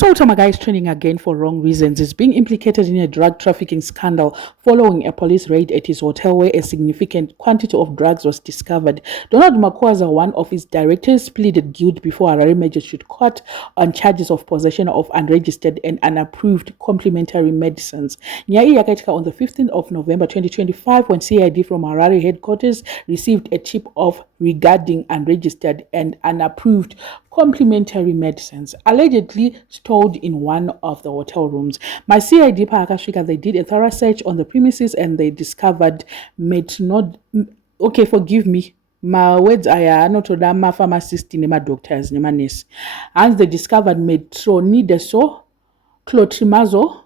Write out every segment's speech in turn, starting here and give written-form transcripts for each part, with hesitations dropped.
So Tamaga is trending again for wrong reasons. He's being implicated in a drug trafficking scandal following a police raid at his hotel where a significant quantity of drugs was discovered. Donald Makwaza, one of his directors, pleaded guilty before Harare Magistrate Court on charges of possession of unregistered and unapproved complementary medicines. Nyai yakaitika on the 15th of November 2025 when CID from Harare headquarters received a tip of regarding unregistered and unapproved complementary medicines allegedly stored in one of the hotel rooms. My CID Pakashika, they did a thorough search on the premises and they discovered okay, forgive me, my words are not ma pharmacist in my doctors nema nurse, and they discovered metronidazole, clotrimazole,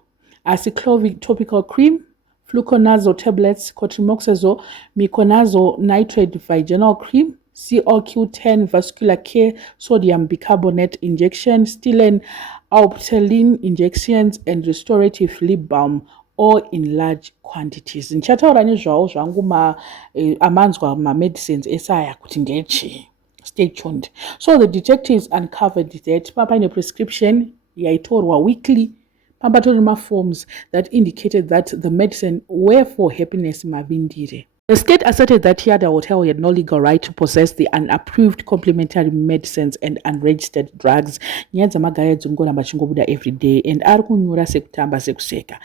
acyclovir topical cream, fluconazole tablets, cotrimoxazole, miconazole nitrate vaginal cream, COQ10 vascular care, sodium bicarbonate injection, Stylen Alptelin injections, and restorative lip balm, all in large quantities. Nchataurani zvavo zvangu amanzwa medicines esaya kuti ndechi. Stay tuned. So the detectives uncovered that papa in a prescription yaitorwa weekly pampatori forms that indicated that the medicine were for Happiness Mavindire. The state asserted that Yada Hotel had no legal right to possess the unapproved complementary medicines and unregistered drugs. Nyanza magaya dzungora machingobuda every day and arikunyura sekutamba sekuseka.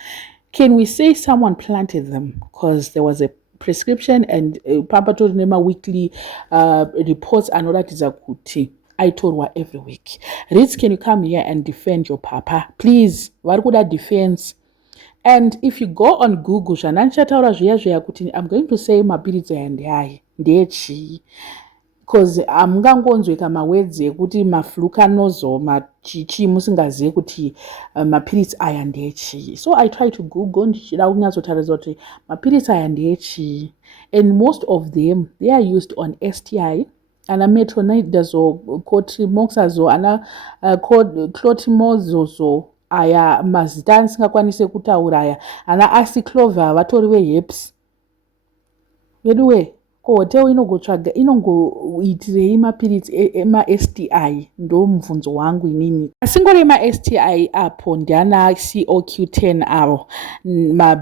Can we say someone planted them because there was a prescription and pampatori nema weekly reports anoratiza kuti aitorwa every week? Ritz, can you come here and defend your papa? Please, varikuda defense. And if you go on Google, I'm going to say mapiritsi ayandiyai ndechi, because amungangonzweka mawords ekuti maflucanozo machichi musingazive kuti mapiritsi aya ndechi. So I try to Google ndichida kunyatsotaridza kuti mapiritsi aya ndechi, and most of them they are used on STI. Ana metronidazole, cotrimoxazole, ana clotrimazole, aya mazita asingakwanise kutaura aya, ana acyclovir vatori veherpes veduwe ko hotel inogotsvaga inongoitirei mapiritsi ema-STI ndo mubvunzo wangu inini. Asingori ema-STI apo ndiana COQ10 avo,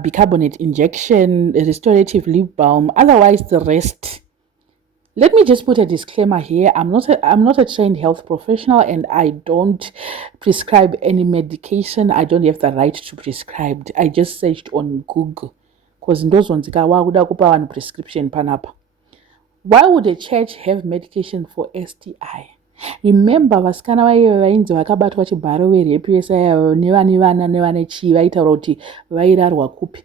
bicarbonate injection, restorative lip balm, otherwise the rest. Let me just put a disclaimer here. I'm not a trained health professional and I don't prescribe any medication. I don't have the right to prescribe. I just searched on Google because ndozonzika wakuda kupa vanhu prescription panapa. Why would a church have medication for STI? Remember vasikana vaive vainzi vakabatwa chibharo verepi vese nevane vana nevane chii vaitaura kuti vairarwa kupi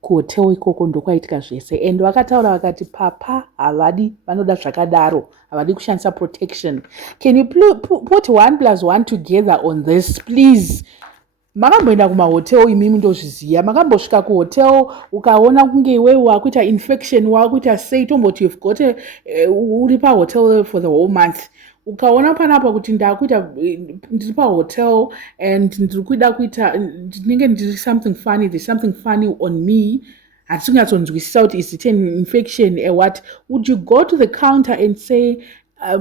kuhotel ikoko ndokwaitika zvese, and vakataura vakati papa havadi, vanoda zvakadaro, havadi kushandisa protection. Can you put 1 + 1 together on this please? Makamboenda kumahotel imimi ndozviziva, makambosvika kuhotel ukaona kunge iwewe wakuita infection wakuita sei, tomboti you've got uri pahotel for the whole month, ukaona panapa kuti ndakuita ndiri pahotel and ndiri kuida kuita ndinenge ndiri something funny, there's something funny on me, handisingatsonzwisisa kuti is it an infection or what, would you go to the counter and say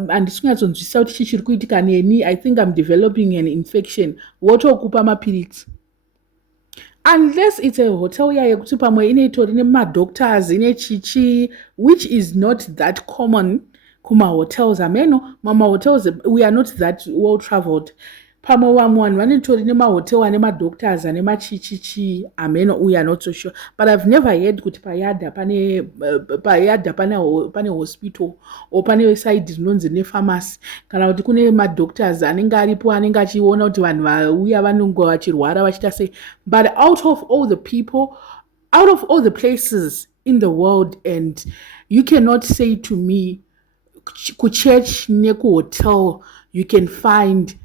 handisingatsonzwisisa kuti chii chiri kuitika neni, I think I'm developing an infection, wotokupa mapiritsi? Unless it's a hotel yekuti pamwe inetori nemadoctors ine chichi, which is not that common kuma hotels ameno. Mama hotels, we are not that well traveled. Pamwe vamwe vanetori nemahotel ane madoctors ane machichichi ameno, we are not so sure. But I've never heard kuti payada pane hospital or pane side rinonzi nepharmacy kana kuti kune madoctors anenge aripo anenge achiona kuti vanhu vauya vanenge vachirwara vachita sei. But out of all the people, out of all the places in the world, and you cannot say to me kuchurch neku-hotel you can find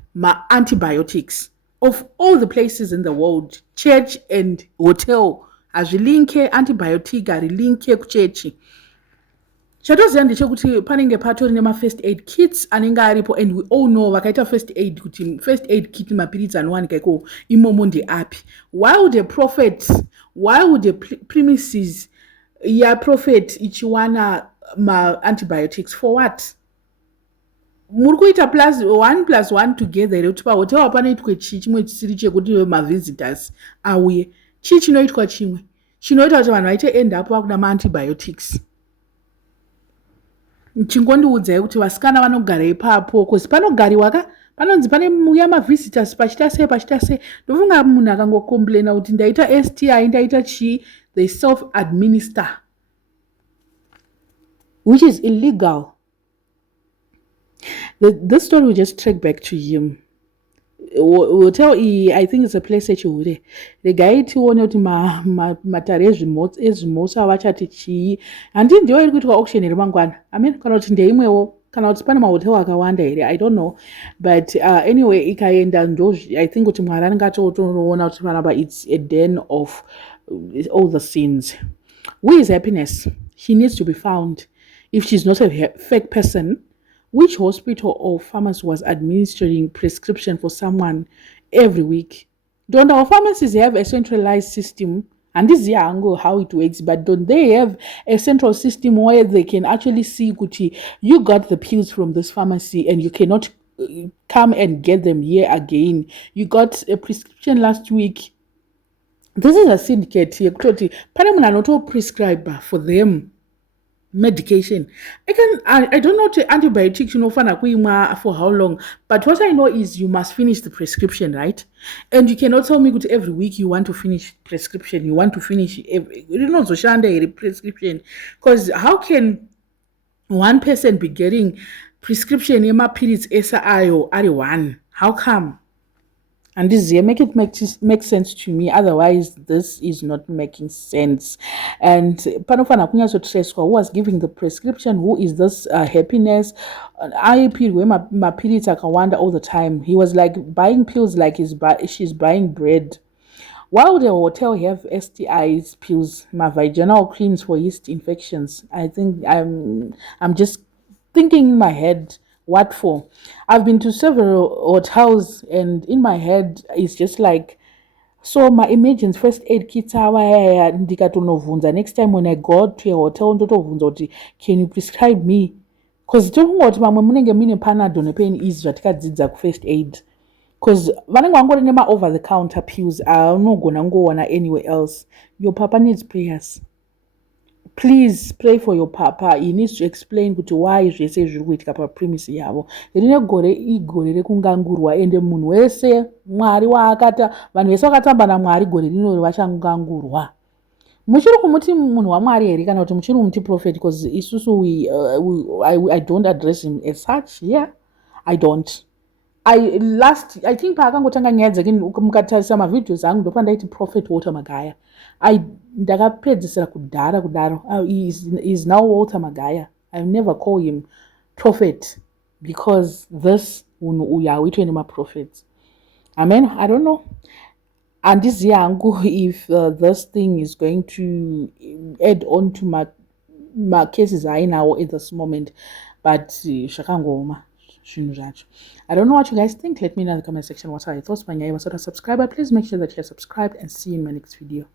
antibiotics. Of all the places in the world, church and hotel azvilinke antibiotic arilinke kuchechi. Chatoziva ndechekuti panenge patori nema-first aid kits anenge aripo, and we all know vakaita first aid kuti first aid kit mapiritsi anowanika iko imomo ndeapi. Why would a premises ya prophet ichiwana ma antibiotics for what? muri kuita plus 1+1 together here kuti pahotel panoitwe chimwe chisiri chekuti mavisitors auye chii chinoitwa chimwe chinoita kuti vanhu vaite end up vakuda maantibiotics. Chingondiudzai kuti vasikana vanogara ipapo kozi panogariwa ka panonzi pane muya mavisitors pachita sei ndofunga munhu akangokomplaina kuti ndaita STI ndaita chii, they self administer, which is illegal. This story will just track back to him. We'll tell I think it's a place echihure the guy tione kuti matare ezvimotsa vachati chii handi ndiyo iri kuitwa auction iri mangwana kana kuti ndeimwewo kana kuti pane mahotel akawanda here I don't know but anyway ikaenda ndo I think kuti mwari anenge atotoona kuti panapa it's a den of all the sins. Who is Happiness? She needs to be found. If she's not a fake person, which hospital or pharmacy was administering prescription for someone every week? Don't our pharmacies have a centralized system? And this is how it works, but don't they have a central system where they can actually see, Gucci, you got the pills from this pharmacy and you cannot come and get them here again. You got a prescription last week. This is a syndicate here. Not prescribe for them medication. I don't know to antibiotics for how long, but what I know is you must finish the prescription, right? And you cannot tell me that every week you want to finish prescription, you want to finish prescription, because how can one person be getting prescription periods are one? How come? And this here make sense to me. Otherwise, this is not making sense. And Panofana Kunyaso Tresco, who was giving the prescription, who is this Happiness? I pill where my periods are wonder all the time. He was like buying pills like she's buying bread. While the hotel have STIs pills, my vaginal creams for yeast infections. I think I'm just thinking in my head. What for? I've been to several hotels and in my head it's just like, so my emergency first aid kit ndikatonovhunza next time when I go to a hotel ndotovhunza kuti can you prescribe me? Because tofunga kuti mamwe munenge mine panado nepain ease zvatikadzidza first aid. Because vanenge vangori nema over the counter pills anogona ngoona anywhere else. Your papa needs prayers. Please pray for your papa. He needs to explain kuti why zvese zviri kuitika papremise yavo. Rine gore igore rekungangurwa ende munhu wese Mwari waakata vanhu vese vakatamba naMwari gore rino vachangangurwa. Muchiri kumuti munhu waMwari here kana kuti muchiri kumuti prophet? Because isusu I don't address him as such. Yeah, I don't. I think paakangotanga nyaya dzake mukatarisa mavideos angu ndopandaiti prophet Walter Magaya. Ndakapedzisira kudaro. He is now Walter Magaya. I never call him prophet because this uya witwe nema prophets. Amen. I don't know. And this yangu if this thing is going to add on to my cases I now at this moment, but shakangoma. I don't know what you guys think. Let me know in the comment section what are your thoughts. Subscriber, please make sure that you're subscribed and see you in my next video.